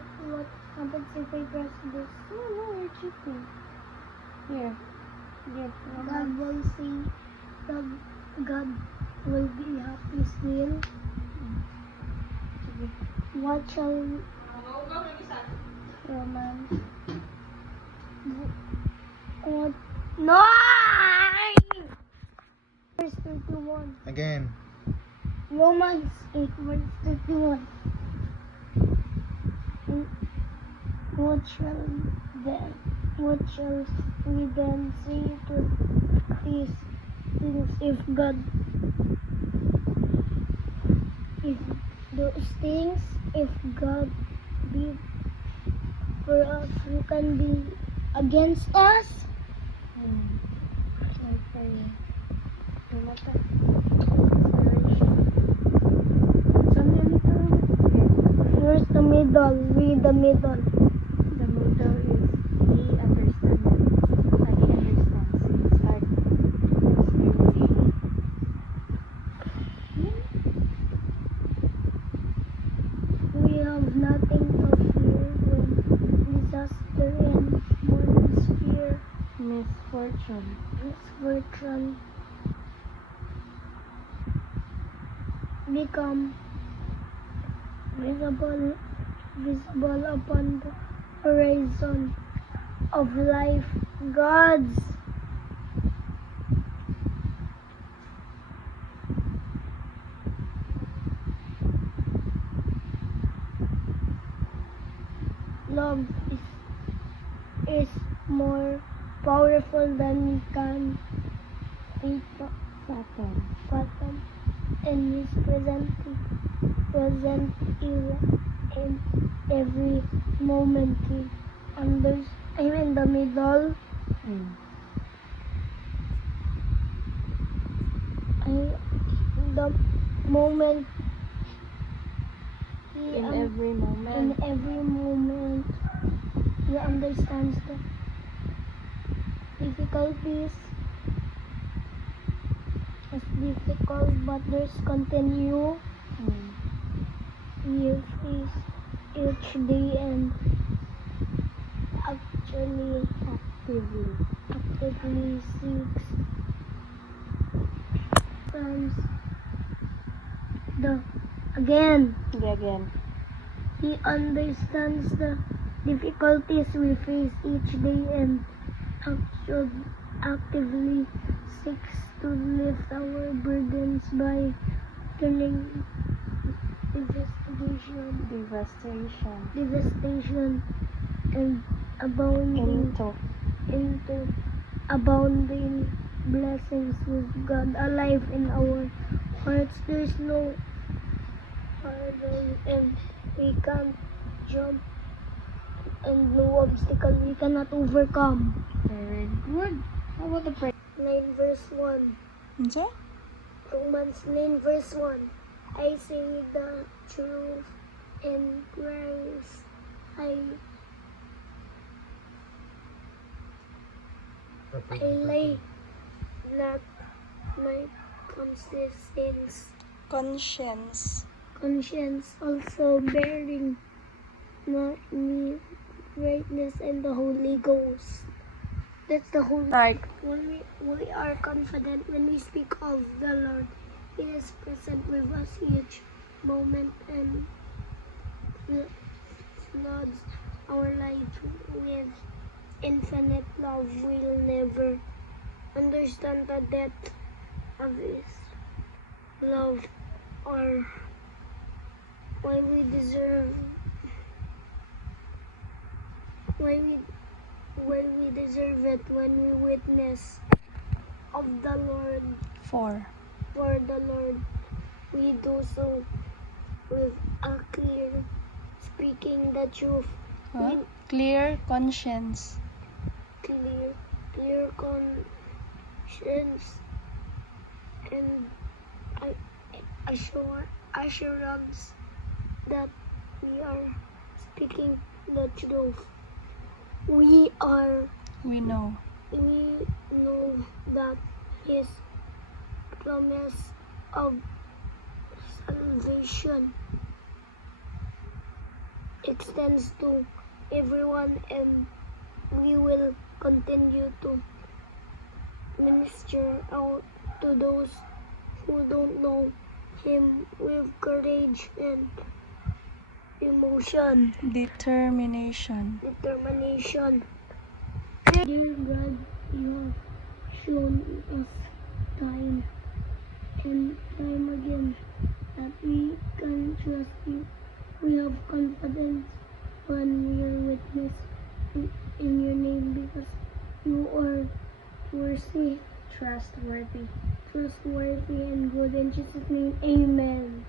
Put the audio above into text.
what happens if I press this? No, you're cheating. Here. God will see. God will be happy still. Sige. What shall Romans? What? No! Verse 31. Again. Romans 8 verse 31. What shall we then say to these things if those things, if God be for us, who can be against us? Okay. Mata. First the middle, read the middle. The middle is he understands. He understands. It's hard. We have nothing to fear when disaster and one's fear, Misfortune. misfortune become visible upon the horizon of life. God's love is more powerful than we can fathom in his present era. In every moment he I'm in the middle. The moment In every moment. he understands the difficulties. It's difficult, but there's continue. He is each day and actively seeks times again. He understands the difficulties we face each day and actively seeks to lift our burdens by turning devastation and abounding into abounding blessings with God alive in our hearts. There is no hurdle and we can't jump, and no obstacle we cannot overcome. Very good. How about the prayer? 9 verse 1. Romans 9 verse 1. I say the truth in Christ. I lay not my conscience also bearing not me greatness and the Holy Ghost. That's the Holy Like when we are confident when we speak of the Lord. He is present with us each moment and floods our life with infinite love. We'll never understand the depth of His love or why we deserve it when we witness of the Lord. For the Lord, we do so with a clear speaking the truth. clear conscience. Clear conscience and assurance that we are speaking the truth. We know that His promise of salvation extends to everyone, and we will continue to minister out to those who don't know Him with courage and emotion, Determination. determination. Dear God, you have shown us time and time again that we can trust you. We have confidence when we are witness in your name because you are worthy, Trustworthy. trustworthy, and good. In Jesus' name, amen.